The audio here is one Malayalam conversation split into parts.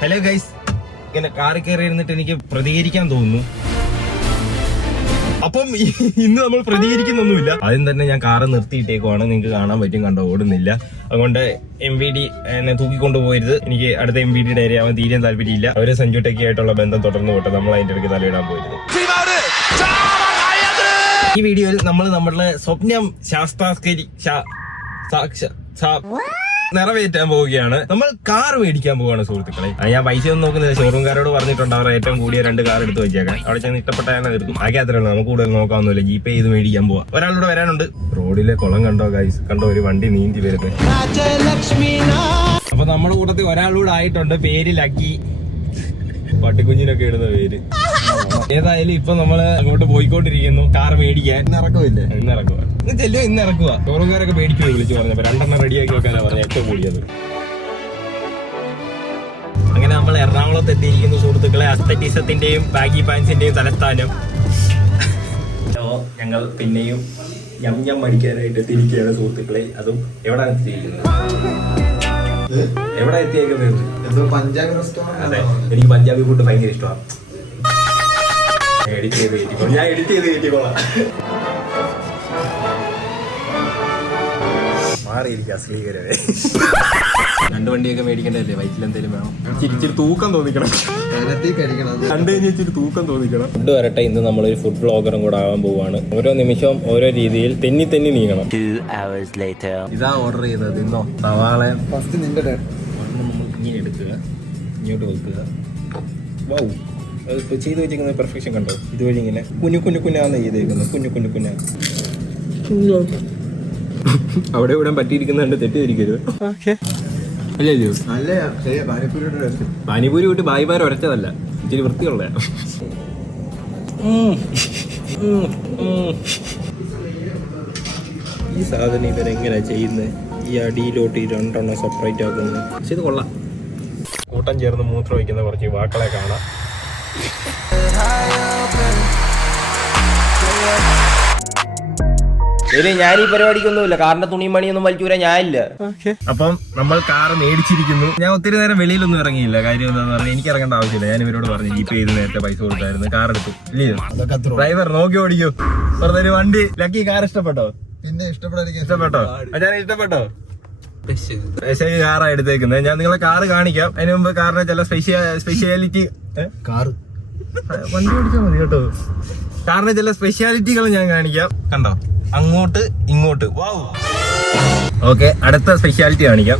ഹലോ ഗൈസ്, ഇങ്ങനെ കാറിൽ കയറി ഇരുന്നിട്ട് എനിക്ക് പ്രതികരിക്കാൻ തോന്നുന്നു. അപ്പം ഇന്ന് നമ്മൾ പ്രതികരിക്കുന്നൊന്നുമില്ല. ആദ്യം തന്നെ ഞാൻ കാറ് നിർത്തിയിട്ടേക്കുവാണ്. നിങ്ങൾക്ക് കാണാൻ പറ്റും, കണ്ടോ, ഓടുന്നില്ല. അതുകൊണ്ട് MVD എന്നെ തൂക്കിക്കൊണ്ടു പോയത്. എനിക്ക് അടുത്ത MVD ഡയറി ആവാൻ തീരെ താല്പര്യമില്ല. അവര് സഞ്ജുട്ടൊക്കെ ആയിട്ടുള്ള ബന്ധം തുടർന്നു പോട്ടെ. നമ്മൾ അതിന്റെ ഇടയ്ക്ക് തലയിടാൻ പോയത്. ഈ വീഡിയോയിൽ നമ്മൾ നമ്മളുടെ സ്വപ്നം നിറവേറ്റാൻ പോവുകയാണ്. നമ്മൾ കാർ മേടിക്കാൻ പോവുകയാണ് സുഹൃത്തുക്കളെ. ഞാൻ പൈസ ഒന്നും നോക്കുന്നില്ല. ഷോറൂംകാരോട് പറഞ്ഞിട്ടുണ്ട് അവർ ഏറ്റവും കൂടിയ 2 കാർ എടുത്ത് വെച്ചേക്കാൻ. അവിടെ ചെന്ന് ഇഷ്ടപ്പെട്ടാണ് എടുക്കും. ആകെ അത്രയുള്ളൂ, നമുക്ക് കൂടുതൽ നോക്കാവുന്നില്ല. ജീപേ ചെയ്ത് മേടിക്കാൻ പോവാം. ഒരാളൂടെ വരാനുണ്ട്. റോഡിലെ കുളം കണ്ടോ ഗൈസ്, കണ്ടോ ഒരു വണ്ടി നീന്തി വരുന്നത്. അപ്പൊ നമ്മുടെ കൂട്ടത്തിൽ ഒരാളൂടെ ആയിട്ടുണ്ട്. പേര് ലക്കി. പട്ടിക്കുഞ്ഞിനൊക്കെ ഇടുന്ന പേര്. ഏതായാലും ഇപ്പൊ നമ്മള് അങ്ങോട്ട് പോയിക്കൊണ്ടിരിക്കുന്നു കാർ മേടിക്കാൻ. ഇന്ന് ഇറക്കുക. ഇന്ന് ചെല്ലോ, ഇന്ന് ഇറക്കുക. ഷോറൂംകാരൊക്കെ പേടിക്കുമോ വിളിച്ചു പറഞ്ഞപ്പോ 2 റെഡിയാക്കി വെക്കാനാ പറഞ്ഞ ഏറ്റവും കൂടിയത്. അങ്ങനെ നമ്മൾ എറണാകുളത്ത് എത്തിയിരിക്കുന്നു സുഹൃത്തുക്കളെ. അസ്തറ്റിസത്തിന്റെയും ബാഗി പാൻസിന്റെയും തലസ്ഥാനം. ഞങ്ങൾ പിന്നെയും ഞം മടിക്കാനായിട്ട് എത്തിയിരിക്കുകയാണ് സുഹൃത്തുക്കളെ. അതും എവിടെ എത്തിയിരിക്കുന്നത്? എവിടെ എത്തിയേക്കുന്നത്? അതെ, എനിക്ക് പഞ്ചാബി ഫുഡ് ഭയങ്കര ഇഷ്ടമാണ്. ഞാൻ എഡിറ്റ് ചെയ്ത് കയറ്റിക്കോളാം. മാറിയിരിക്കുക ശ്രീകരവേ. 2 വണ്ടിയൊക്കെ മേടിക്കണ്ടല്ലേ, വയറ്റിൽ എന്തെങ്കിലും വേണം. ഇച്ചിരി തൂക്കം തോന്നിക്കണം. കണ്ടു കഴിഞ്ഞാൽ ഇച്ചിരി തൂക്കം തോന്നിക്കണം. ഫുഡ് വരട്ടെ. ഇന്ന് നമ്മളൊരു ഫുഡ് ബ്ലോഗറും കൂടെ ആവാൻ പോവാണ്. ഓരോ നിമിഷവും ഓരോ രീതിയിൽ തെന്നി നീങ്ങണം. 2 hours later. ഇതാ ഓർഡർ ചെയ്തത്. ഇന്നോ സവാള ഫസ്റ്റ് നിന്റെ നമ്മൾ ഇങ്ങനെ എടുക്കുക, ഇങ്ങോട്ട് വെക്കുക. വൗ, അത് ചെയ്ത് വെച്ചിരിക്കുന്ന പെർഫെക്ഷൻ കണ്ടോ? ഇതുവഴി ഇങ്ങനെ കുഞ്ഞാന്ന് ചെയ്തേക്കുന്നത്. കുഞ്ഞ അവിടെ ഇവിടെ പറ്റിയിരിക്കുന്നുണ്ട്. തെറ്റിദ്ധരിക്കരുത്. പാനിപൂരി വിട്ട് ബായിമാർ ഉരച്ചതല്ല, ഇച്ചിരി വൃത്തിയുള്ള. ഈ സാധനം ഇവരെങ്ങനെയാ ചെയ്യുന്നത്? ഈ അടിയിലോട്ട് 2 സെപ്പറേറ്റ് ആക്കുന്നത്. പക്ഷെ ഇത് കൊള്ളാം. കൂട്ടം ചേർന്ന് മൂത്രം വയ്ക്കുന്ന കുറച്ച് വാക്കളെ കാണാം. ഞാൻ ഈ പരിപാടിക്കൊന്നുമില്ല. കാറിന്റെ തുണിയും മണിയൊന്നും വലിച്ചൂരാ ഞാനില്ല. അപ്പം നമ്മൾ കാർ മേടിച്ചിരിക്കുന്നു. ഞാൻ ഒത്തിരി നേരം വെളിയിലൊന്നും ഇറങ്ങിയില്ല. കാര്യം എന്താന്ന് പറഞ്ഞാൽ എനിക്ക് ഇറങ്ങേണ്ട ആവശ്യമില്ല. ഞാൻ ഇവരോട് പറഞ്ഞു ജീപേ ചെയ്ത് നേരത്തെ പൈസ കൊടുത്തായിരുന്നു. കാർ എടുത്തു. ഇല്ലയോ ഡ്രൈവർ, നോക്കി ഓടിക്കോ. വെറുതെ വണ്ടി. ലക്കി, കാർ ഇഷ്ടപ്പെട്ടോ? പിന്നെ ഇഷ്ടപ്പെട്ടോ? ഞാൻ ഇഷ്ടപ്പെട്ടോ? സ്പെഷ്യൽ കാറാണ് എടുത്തേക്കുന്നത്. ഞാൻ നിങ്ങളെ കാറ് കാണിക്കാം. അതിന് മുമ്പ് കാറിന്റെ ചില സ്പെഷ്യാലിറ്റി വണ്ടി ഓടിച്ചാൽ മതി കേട്ടോ. കാറിന്റെ ചില സ്പെഷ്യാലിറ്റികൾ ഞാൻ കാണിക്കാം. കണ്ടോ, അങ്ങോട്ട് ഇങ്ങോട്ട്. വാവ്. ഓക്കെ, അടുത്ത സ്പെഷ്യാലിറ്റി കാണിക്കാം.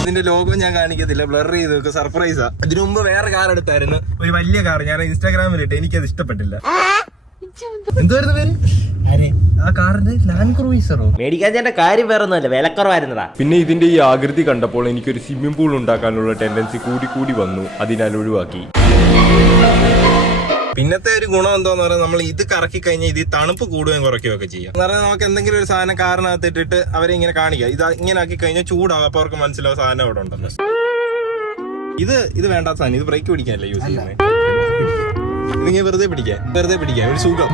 ഇതിന്റെ ലോഗോ ഞാൻ കാണിക്കത്തില്ല, ബ്ലർ ചെയ്ത് വെക്കും. സർപ്രൈസാ. ഇതിനു മുമ്പ് വേറെ കാർ എടുത്തായിരുന്നു, ഒരു വലിയ കാർ. ഞാൻ ഇൻസ്റ്റാഗ്രാമിൽ ഇട്ട്. എനിക്കത് ഇഷ്ടപ്പെട്ടില്ല. എന്തുവായിരുന്നു പേര്? ആ കാറിന്റെ ലാൻഡ് ക്രൂയിസറോ? മേടിക്കാൻ ചേട്ടൻ കാര്യം വേറെ ഒന്നുമല്ല, വിലക്കുറവായിരുന്നതാ. പിന്നെ ഇതിന്റെ ഈ ആകൃതി കണ്ടപ്പോൾ എനിക്കൊരു സ്വിമ്മിംഗ് പൂൾ ഉണ്ടാക്കാനുള്ള ടെൻഡൻസി കൂടി വന്നു. അതിനാൽ ഒഴിവാക്കി. പിന്നത്തെ ഒരു ഗുണം എന്താന്ന് പറഞ്ഞാൽ നമ്മൾ ഇത് കറക്കി കഴിഞ്ഞാൽ ഇത് തണുപ്പ് കൂടുകയും കുറയ്ക്കുകയൊക്കെ ചെയ്യാം. എന്ന് പറഞ്ഞാൽ നമുക്ക് എന്തെങ്കിലും ഒരു സാധനം കാറിനകത്ത് ഇട്ടിട്ട് അവരെ ഇങ്ങനെ കാണിക്കുക. ഇത് ഇങ്ങനെ ആക്കി കഴിഞ്ഞാൽ ചൂടാവും. അപ്പൊ അവർക്ക് മനസ്സിലാവും സാധനം അവിടെ ഉണ്ടല്ലോ. ഇത് വേണ്ടാത്ത സാധനം. ഇത് ബ്രേക്ക് പിടിക്കാനല്ലേ യൂസ് ചെയ്യുന്നത്. ഇതിങ്ങനെ വെറുതെ പിടിക്കാൻ ഒരു സുഖം.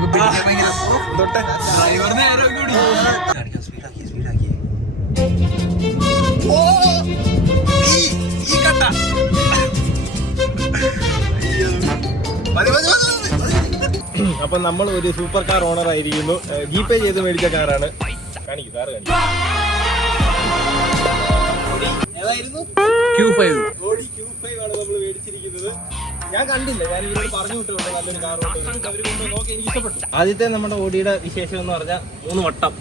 അപ്പൊ നമ്മൾ ഒരു സൂപ്പർ കാർ ഓണർ ആയിരിക്കുന്നു. ജീപേ ചെയ്ത് മേടിച്ച കാറാണ്. കാണിക്കും, കാറ് കാണിക്കും. ഏതായിരുന്നു? Q5 ആണ് നമ്മൾ മേടിച്ചിരിക്കുന്നത്. ഞാൻ കണ്ടില്ല, ഞാൻ ഇവരോട് പറഞ്ഞു വിട്ടുകൊണ്ട് നല്ലൊരു കാർ അവര് കൊണ്ട് നോക്കി. എനിക്ക് ഇഷ്ടപ്പെട്ടു. ആദ്യത്തെ നമ്മുടെ ഓടിയുടെ വിശേഷം എന്ന് പറഞ്ഞാൽ 3 വട്ടം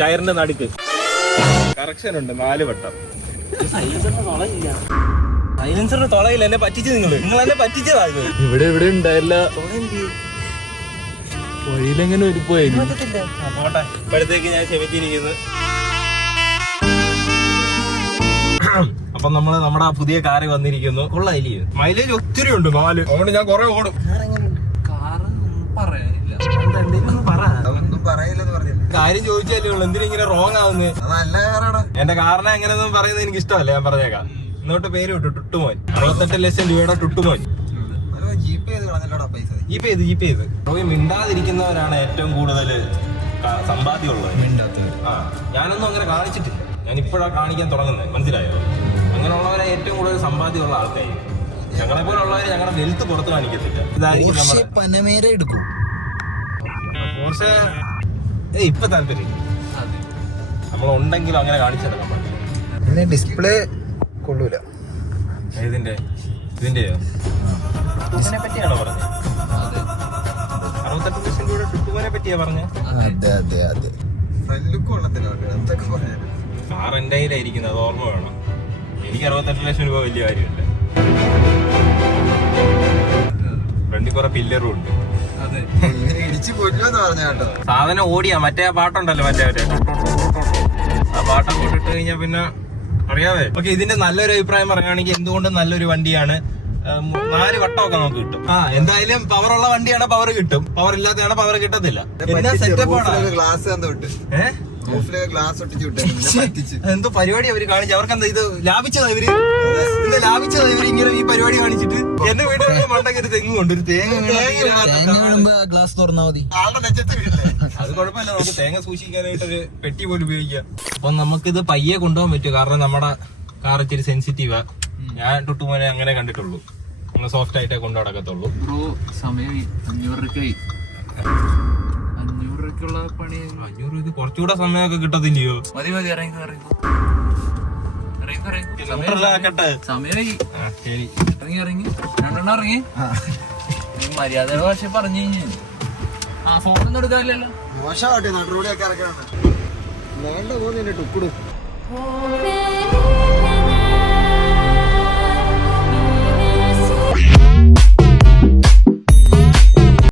ടയറിന്റെ നടുക്ക് കറക്ഷൻ ഉണ്ട്. 4 വട്ടം. സൈലൻസറിന് തുളയില്ല. എന്നെ പറ്റിച്ചു. നിങ്ങൾ എന്നെ പറ്റിച്ചതായത്. ഇവിടെ ഉണ്ടായില്ല. വഴിയിലെങ്ങനെ ഒരു പോയി പോട്ടെ. ഇപ്പോഴത്തേക്ക് ഞാൻ ക്ഷമിച്ചിരിക്കുന്നു. അപ്പൊ നമ്മള് നമ്മുടെ പുതിയ കാറിൽ വന്നിരിക്കുന്നു. കൊള്ളായില്ലേ? മൈലേജ് ഒത്തിരി ഉണ്ട്. 4. അതുകൊണ്ട് ഞാൻ കുറെ ഓടും. കാര്യം ചോദിച്ചാലേ ഉള്ളു. എന്തിനാ ഇങ്ങനെ റോങ് ആവുന്നത്? എന്റെ കാറിനെ എങ്ങനെയൊന്നും പറയുന്നത് എനിക്ക് ഇഷ്ടമല്ല. ഞാൻ പറഞ്ഞേക്കാം. ഇന്നോട്ട് പേര് വിട്ടു, ടുട്ടുമോൻ. 68 ലക്ഷം രൂപയുടെ ടുട്ടുമോൻ. ജീപേ ചെയ്ത് മിണ്ടാതിരിക്കുന്നവരാണ് ഏറ്റവും കൂടുതൽ സമ്പാദ്യമുള്ളത്. ആ ഞാനൊന്നും അങ്ങനെ കാണിച്ചിട്ടില്ല. ഞാൻ ഇപ്പോഴാണ് കാണിക്കാൻ തുടങ്ങുന്നത്, മനസ്സിലായോ? അങ്ങനെയുള്ളവരെ ഏറ്റവും കൂടുതൽ സമ്പാദ്യമുള്ള ആൾക്കാർ. ഞങ്ങളെ പോലുള്ളവരെ ഞങ്ങളുടെ വെൽത്ത് പുറത്ത് കാണിക്കത്തില്ല. ഇതായിരിക്കും പക്ഷേ ഇപ്പൊ താല്പര്യം നമ്മളുണ്ടെങ്കിലും അങ്ങനെ കാണിച്ചെടുക്കാൻ പറ്റില്ല. ഡിസ്പ്ലേ കൊള്ളൂല. ഇതിന്റെയോ ടുട്ടുവിനെ പറ്റിയാണോ പറഞ്ഞത്? 68 ലക്ഷം രൂപയുടെ ടുട്ടുവിനെ പറ്റിയാ പറഞ്ഞത്? കാർ എന്റെ കയ്യിലായിരിക്കുന്നത്, അത് ഓർമ്മ വേണം. എനിക്ക് 68 ലക്ഷം രൂപ വലിയ കാര്യമുണ്ട്. ഫ്രണ്ടിൽ കുറെ പില്ലറും ഉണ്ട്. സാധനം ഓടിയാ മറ്റേ ആ പാട്ടുണ്ടല്ലോ, മറ്റേ ആ പാട്ടൊക്കെ ഇട്ടിട്ട് കഴിഞ്ഞാ പിന്നെ അറിയാവേ. ഓക്കെ, ഇതിന്റെ നല്ലൊരു അഭിപ്രായം പറയുകയാണെങ്കിൽ എന്തുകൊണ്ടും നല്ലൊരു വണ്ടിയാണ്. 4 വട്ടമൊക്കെ നമുക്ക് കിട്ടും. എന്തായാലും പവറുള്ള വണ്ടിയാണ്, പവർ കിട്ടും. പവർ ഇല്ലാത്തതാണ് പവർ കിട്ടത്തില്ല. എന്തോ പരിപാടി അവര് കാണിച്ചു. അവർക്കെന്താ ഇത് ലാഭിച്ചതാ ഇവര് ഇങ്ങനെ ഈ പരിപാടി കാണിച്ചിട്ട്. എന്റെ വീട്ടിൽ മണ്ടൊക്കെ തെങ്ങ് കൊണ്ട് ഒരു തേങ്ങ ഗ്ലാസ് തുറന്നാ മതി. അത് കുഴപ്പമില്ല, നമുക്ക് തേങ്ങ സൂക്ഷിക്കാനായിട്ട് ഒരു പെട്ടി പോലും ഉപയോഗിക്കാം. അപ്പൊ നമുക്കിത് പയ്യെ കൊണ്ടുപോകാൻ പറ്റും, കാരണം നമ്മുടെ കാർ ഇച്ചിരി സെൻസിറ്റീവാ. ഞാൻ ടുട്ടുമോനെ അങ്ങനെ കണ്ടിട്ടുള്ളൂ, നമ്മൾ സോഫ്റ്റ് ആയിട്ടേ കൊണ്ടു നടക്കത്തുള്ളൂ. സമയം 500 രൂപയ്ക്കായി. 500 രൂപയ്ക്കുള്ള പണി. 500 രൂപ കുറച്ചുകൂടെ സമയമൊക്കെ കിട്ടത്തില്ലയോ? മതി ഇറങ്ങി സമയമായി. ശരി, ഇറങ്ങി 2 ഇറങ്ങി. മര്യാദ ഭാഷ പറഞ്ഞു കഴിഞ്ഞു. ഫോണൊന്നും എടുക്കാറില്ലല്ലോ. മോശമാട്ടെ നടുറൂടെയൊക്കെ ഇറക്കണം. വേണ്ട പോകുന്നു ടുപ്പിടും.